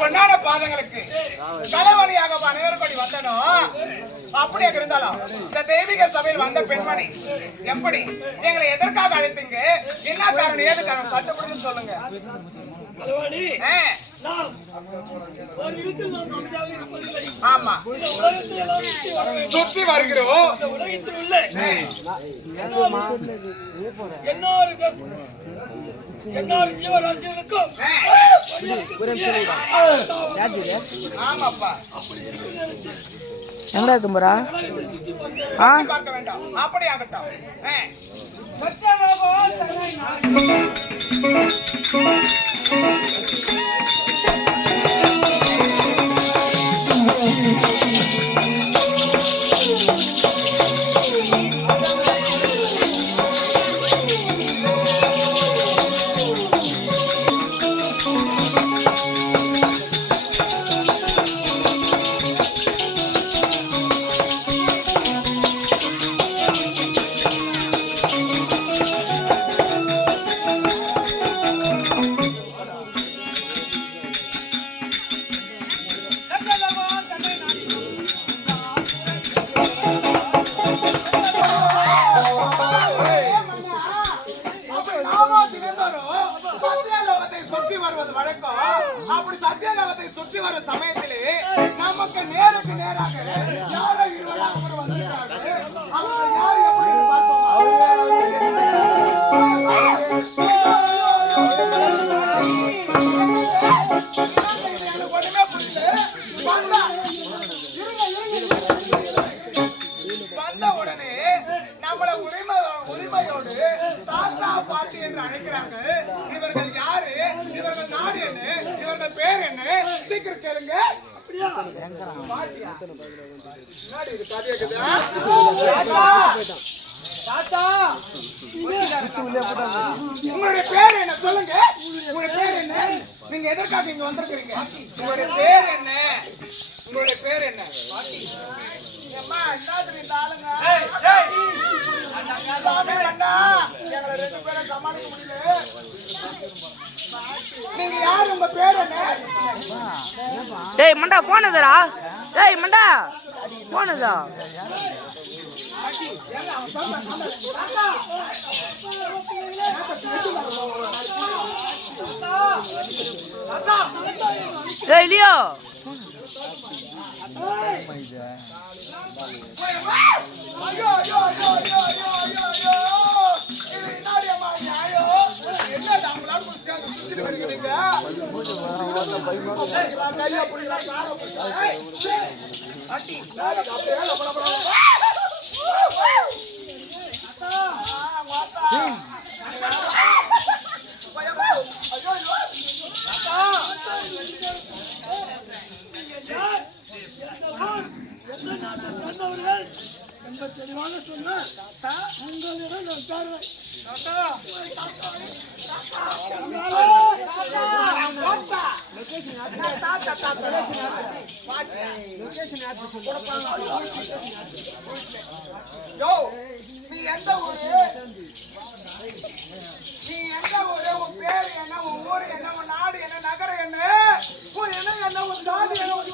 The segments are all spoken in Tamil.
பொன்னான பாதங்களுக்கு தலைவணியாக அனைவரும் வந்தனோ அப்படியே இருந்தாலும் இந்த தெய்வீக சபையில் வந்த பெண்மணி எப்படி எங்களை எதற்காக அழைத்தீங்க, என்ன காரணம், ஏது காரணம் சட்டப்பட்டு சொல்லுங்க. ஆமா, சுற்றி வருகிறோம். எங்கடா தும்புறா? பார்க்க வேண்டாம், அப்படி ஆகட்டும். அப்படி சத்தியலோகத்தை சுற்றி வர சமயத்திலே நமக்கு நேருக்கு நேராக யாரோ இருவராக வந்திருக்காங்க. அவங்க யார் எப்படி ஒண்ணுமே புரியல. வந்த உடனே நம்மள உரிமையோடு தாத்தா பாட்டி என்று அழைக்கிறாங்க. இவர்கள் யாரு, இவர்கள் நாடு என்ன, இவர்கள் பேர் என்ன, சீக்கிரம் கேளுங்க. உங்களுடைய பேர் என்ன சொல்லுங்க. உங்களுடைய பேர் என்ன, நீங்க எதற்காக இங்க வந்திருக்கிறீங்க, உங்களுடைய பேர் என்ன, உங்களுடைய பேர் என்ன? நீங்க யாரு, உங்க பேர் என்ன? டேய் மண்டா போன் எதரா? டேய் மண்டா போன் எதா? டேய் லியோ ஐயோ ஐயோ ஐயோ ஐயோ ஐயோ இது என்னடி அம்மா நியாயோ? என்ன நம்மளால புடிச்சாங்க சுத்திட்டு வரீங்க. கையா புடிடா, கால புடிடா. அடி நாளை அப்படியே லபலபல. மாத்தா பயமா. ஐயோ ஐயோ ரொம்ப தெளிவாக சொன்னார். உங்களிடம் நான் தருவேன். நீ எந்த ஊரு, நீ எந்த ஊரு, உன் பேரு என்ன, உன் ஊரு என்ன, உன் நாடு என்ன, நகரம் என்ன, உன் இனம் என்ன, உன் ஜாதி என்ன, உன்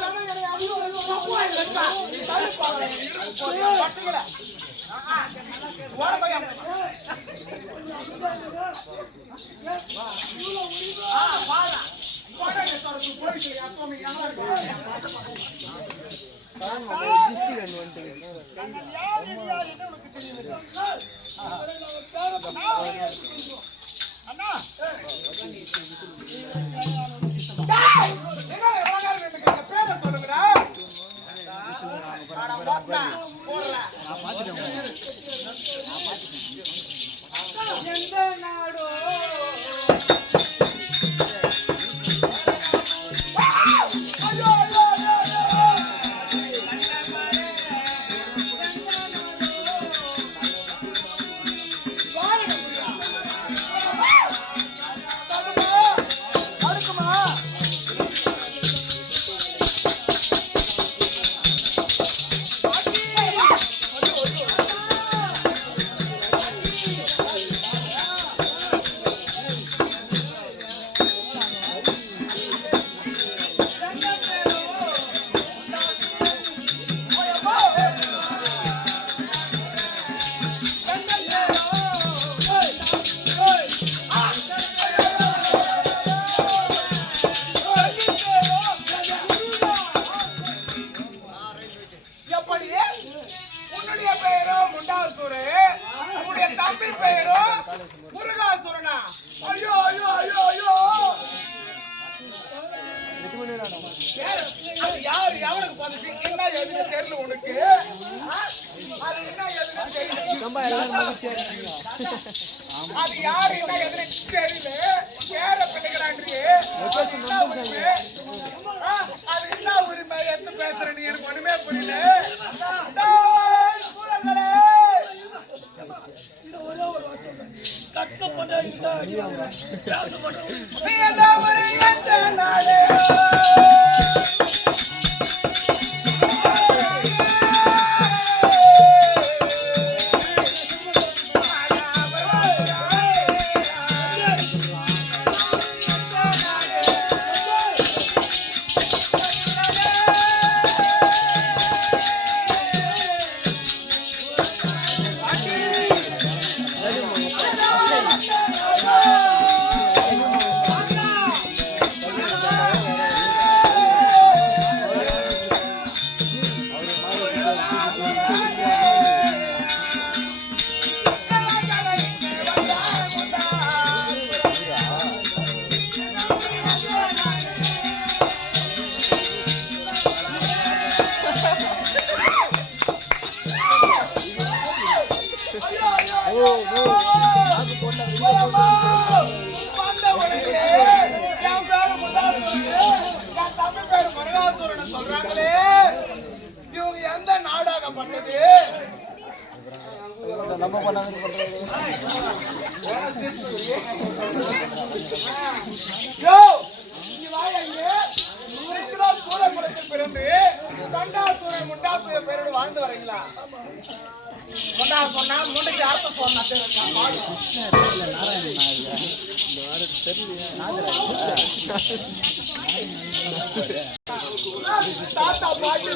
வாயில் வச்சா தடுப்பாங்க இடுப்பு போடுற பட்டுகளை ஓட பையன் வாடா போடா சொல்றது போயிட்டு அத்தோமி எங்க அண்ணா பேர சொல்லுங்கடா எந்த நாடோ அது யாரு என்ன எதுன்னு தெரியல பேர பிள்ளைகளான்றே அது என்ன உரிமை எத்து பேசுற நீ எனக்கு ஒண்ணுமே புரியல வாழ்ந்து வரீங்களா சொன்னா முண்டைக்கு அர்த்தம் சொன்னா தாத்தா பாட்டு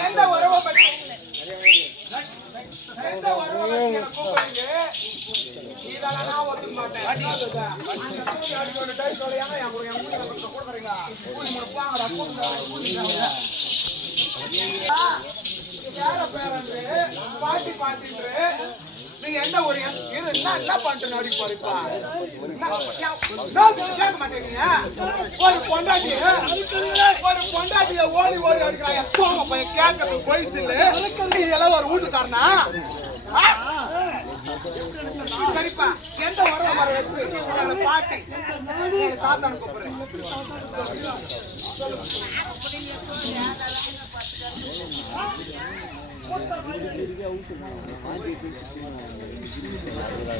எந்த உறவை பற்றி இதெல்லாம் நான் ஒத்துக்க மாட்டேன் பாட்டி பாட்டின்று நீ எந்த ஒரு என்ன பண்ணிட்டு நடி போறிப்பா கேட்க மாட்டேங்க ஒரு பொண்டாட்டிய ஓடி ஓடி அடிக்கிறாங்க போங்க பையன் கேட்கறது வயசு இல்ல நீ எல்லாம் ஒரு வீட்டுக்காரனா சரிப்பா எந்த உறவை வர வச்சு உங்களோட பாட்டி தாத்தான்னு கூப்பிடுறேன்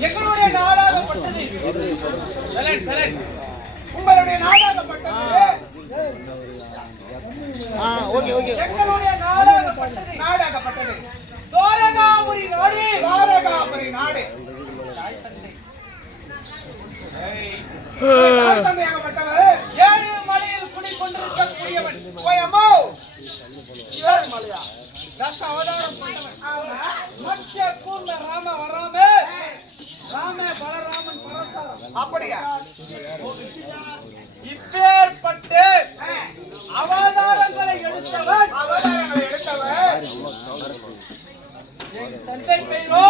எங்களுடைய நாடாகப்பட்டது உங்களுடைய நாடாகப்பட்டது எங்களுடைய நாடாகப்பட்டது துவாரகாபுரி நாடு துவாரகாபுரி நாடு தந்தையாகப்பட்டவர் ஏழு மலையில் குடி தச அவதாரம் கொண்டவன். ஆமா. மச்ச கூர்ந்த ராம வராம ராம பலராமன் பரசாரம். அப்படியா? இப்பேற்பட்ட அவதாரங்களை எடுத்தவன் அவதாரங்களை எடுத்தவர் என் தந்தை பெயரோ